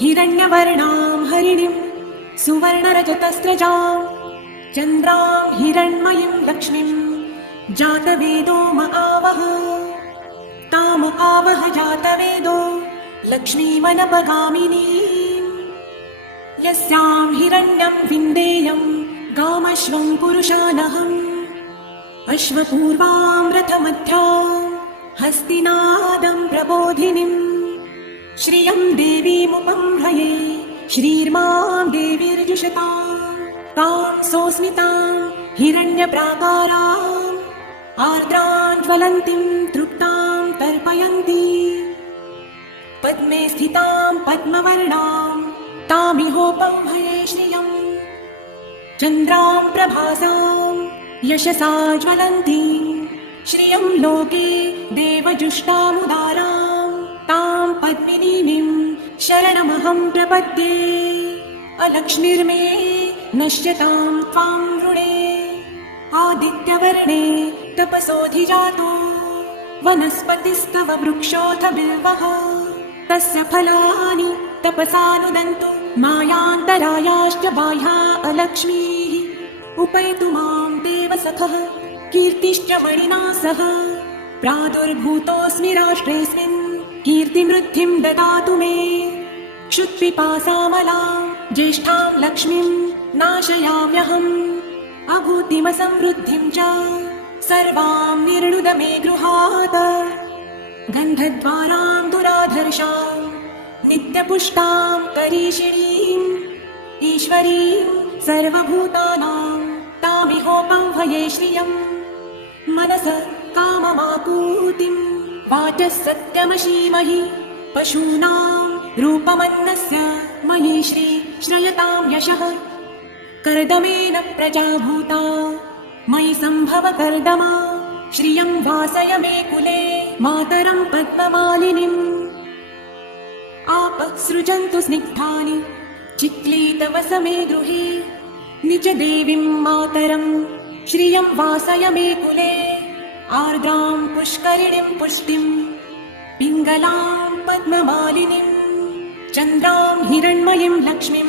हिरण्यवर्णां हरिणीं सुवर्णरजतस्रजां चन्द्रां हिरण्मयीं लक्ष्मीं जातवेदो म आवह ताम आवह जातवेदो लक्ष्मीमनपगामिनीं यस्यां हिरण्यं विन्देयं गामश्वं पुरुषानहम् अश्वपूर्वां रथमध्यां हस्तिनादं प्रबोधिनीं श्रियं देवीमुपम्भये श्रीर्मां देवीर्जुषतां तां सोऽस्मितां हिरण्यप्राकाराम् आर्द्रां ज्वलन्तीं तृप्तां तर्पयन्ती पद्मे स्थितां पद्मवर्णां तामिहोपम्भये श्रियं चन्द्रां प्रभासां यशसा ज्वलन्ती श्रियं लोके देवजुष्टामुदारां तां पद्मिनीं शरणमहं प्रपद्ये अलक्ष्मीर्मे नश्यतां त्वां वृणे आदित्यवर्णे तपसोऽधिजातो वनस्पतिस्तव वृक्षोऽथ बिल्वः तस्य फलानि तपसानुदन्तु मायान्तरायाश्च बाह्या अलक्ष्मीः उपैतु मां देवसखः कीर्तिश्च मणिना सह प्रादुर्भूतोऽस्मि राष्ट्रेऽस्मिन् कीर्तिमृद्धिं ददातु मे क्षुत्पिपासामलां ज्येष्ठां लक्ष्मीं नाशयाम्यहम् अभूतिमसमृद्धिं च सर्वां निर्णुद मे गृहात् गन्धद्वारां दुराधर्षां नित्यपुष्टां करीषिणीं ईश्वरीं सर्वभूतानां तामिहोपम्भये श्रियं मनसः काममापूतिं वाचः सत्यमशीमहि पशूनां रूपमन्नस्य मयि श्रयतां यशः कर्दमेन प्रजाभूता मयि सम्भव कर्दमा श्रियं वासय मे कुले मातरं पद्ममालिनीम् आपः सृजन्तु स्निग्धानि चिक्लीतवस मे गृहे निजदेवीं मातरं श्रियं वासय मे कुले आर्द्रां पुष्करिणीं पुष्टिं पिङ्गलां पद्ममालिनीं चन्द्रां हिरण्मयीं लक्ष्मीं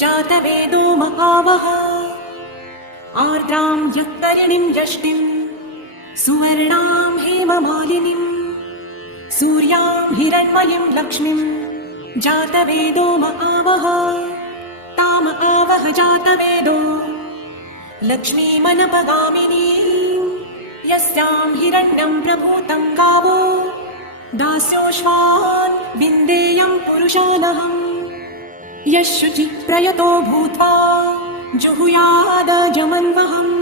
जातवेदो म आवह आर्द्रां यत्तरिणीं यष्टिं सुवर्णां हेममालिनीं सूर्यां हिरण्मयीं लक्ष्मीं जातवेदो म आवह ताम आवह जातवेदो लक्ष्मीमनपगामिनीं यस्यां हिरण्यं प्रभूतं गावो दास्योश्वान् विन्देयं पुरुषानहम् यः शुचिः प्रयतो भूत्वा जुहुयादजमन्वहम्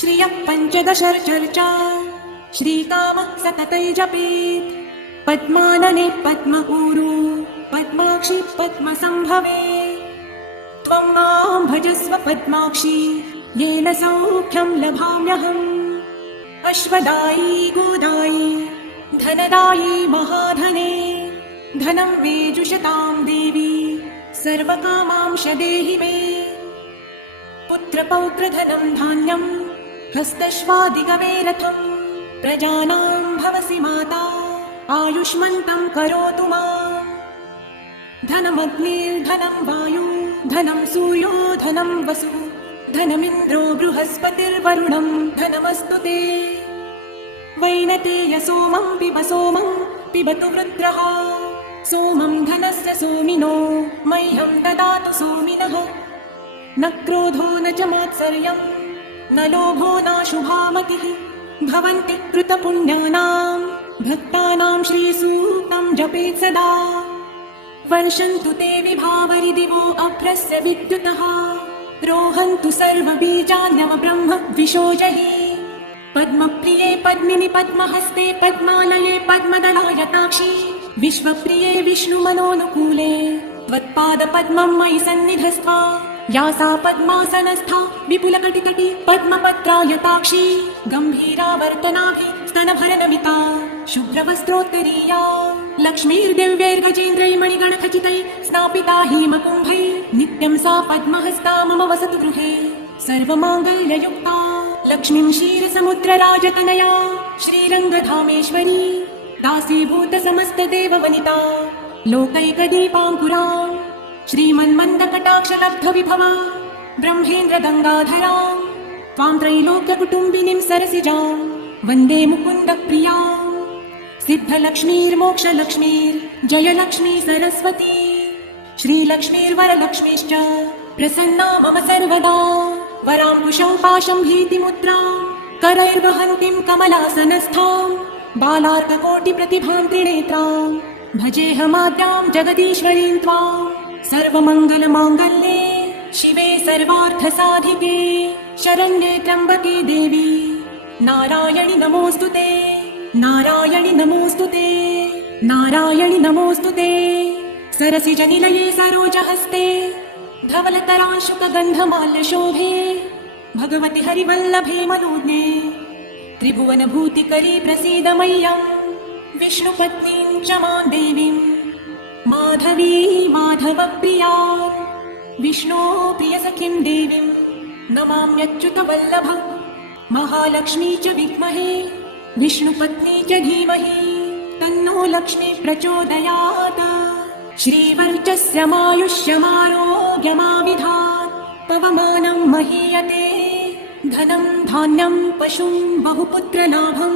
श्रियः पञ्चदशर्चर्चा श्रीकामः सततै जपेत् पद्मानने पद्मपूरू पद्माक्षि पद्मसम्भवे त्वं मां भजस्व पद्माक्षि येन सौख्यं लभाम्यहम् अश्वदायी गोदायी धनदायी महाधने धनं मे जुषतां देवी सर्वकामांश देहि मे पुत्रपौत्रधनं धान्यं हस्तश्वादिगवे रथं प्रजानां भवसि माता आयुष्मन्तं करोतु माम् धनमग्निर्धनं वायु धनं सूर्यो धनं वसु धनमिन्द्रो बृहस्पतिर्वरुणं धनमस्तु ते वैनतेय सोमं पिबतु वृत्रः सोमं धनस्य सोमिनो मह्यं ददातु सोमिनः न क्रोधो न च मात्सर्यं न लोभो नाशुभामतिः भवन्ति कृतपुण्यानां भक्तानां श्रीसूक्तं जपेत् सदा वर्षन्तु ते विभावरि दिवो अभ्रस्य विद्युतः रोहन्तु सर्वबीजान्यव ब्रह्म द्विषोजहि पद्मप्रिये पद्मिनि पद्महस्ते पद्मालये पद्मदलायताक्षी विश्वप्रिये विष्णुमनोनुकूले त्वत्पादपद्मं मयि सन्निधस्त्वा या सा पद्मासनस्था विपुलकटितटी पद्मपत्रायताक्षी गम्भीरावर्तनाभि स्तनभरनमिता शुभ्रवस्त्रोत्तरीया लक्ष्मीर्दिव्यैर्गजेन्द्रैर्मणिगणखचितैः स्नापिता हेमकुम्भैः नित्यं सा पद्महस्ता मम वसतु गृहे सर्वमाङ्गल्ययुक्ता लक्ष्मीं क्षीरसमुद्रराजतनया श्रीरङ्गधामेश्वरी दासीभूत समस्तदेववनिता लोकैकदीपाङ्कुरां श्रीमन्मन्दकटाक्षलब्धविभवा ब्रह्मेन्द्रगङ्गाधरां त्वां त्रैलोक्यकुटुम्बिनीं सरसिजां वन्दे मुकुन्दप्रियां सिद्धलक्ष्मीर्मोक्षलक्ष्मीर्जयलक्ष्मी सरस्वती श्रीलक्ष्मीर्वरलक्ष्मीश्च प्रसन्ना मम सर्वदा वराङ्कुशं पाशं भीतिमुद्रां करैर्वहन्तीं कमलासनस्थां बालार्ककोटिप्रतिभां त्रिनेत्रां भजेऽहमाद्यां जगदीश्वरीं त्वां सर्वमङ्गलमाङ्गल्ये शिवे सर्वार्थसाधिके शरण्ये त्र्यम्बके देवी नारायणि नमोऽस्तुते नारायणि नमोऽस्तुते नारायणि नमोऽस्तुते सरसिजनिलये सरोजहस्ते धवलतरांशुकगन्धमाल्यशोभे भगवति हरिवल्लभे मनोज्ञे त्रिभुवनभूतिकरी प्रसीद मह्यं विष्णुपत्नीं च मां देवीं माधवी माधवप्रिया विष्णोप्रियसखीं देवीं नमाम्यच्युतवल्लभं महालक्ष्मी च विद्महे विष्णुपत्नी च धीमहि तन्नो लक्ष्मी प्रचोदयात् श्रीवर्चस्यमायुष्यमारोग्यमाविधात् पवमानं महीयते धनं धान्यं पशुं बहुपुत्रलाभं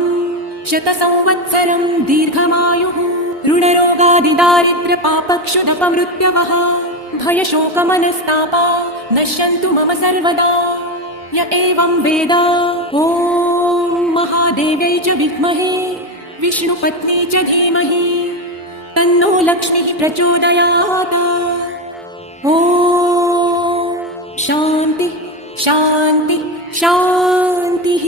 शतसंवत्सरं दीर्घमायुः ऋणरोगादिदारिद्र्यपापक्षुदपमृत्यवः भयशोकमनस्तापा नश्यन्तु मम सर्वदा य एवं वेद ॐ महादेव्यै च विद्महे विष्णुपत्नी च धीमहि तन्नो लक्ष्मीः प्रचोदयात् ॐ शान्ति शान्ति शान्तिः।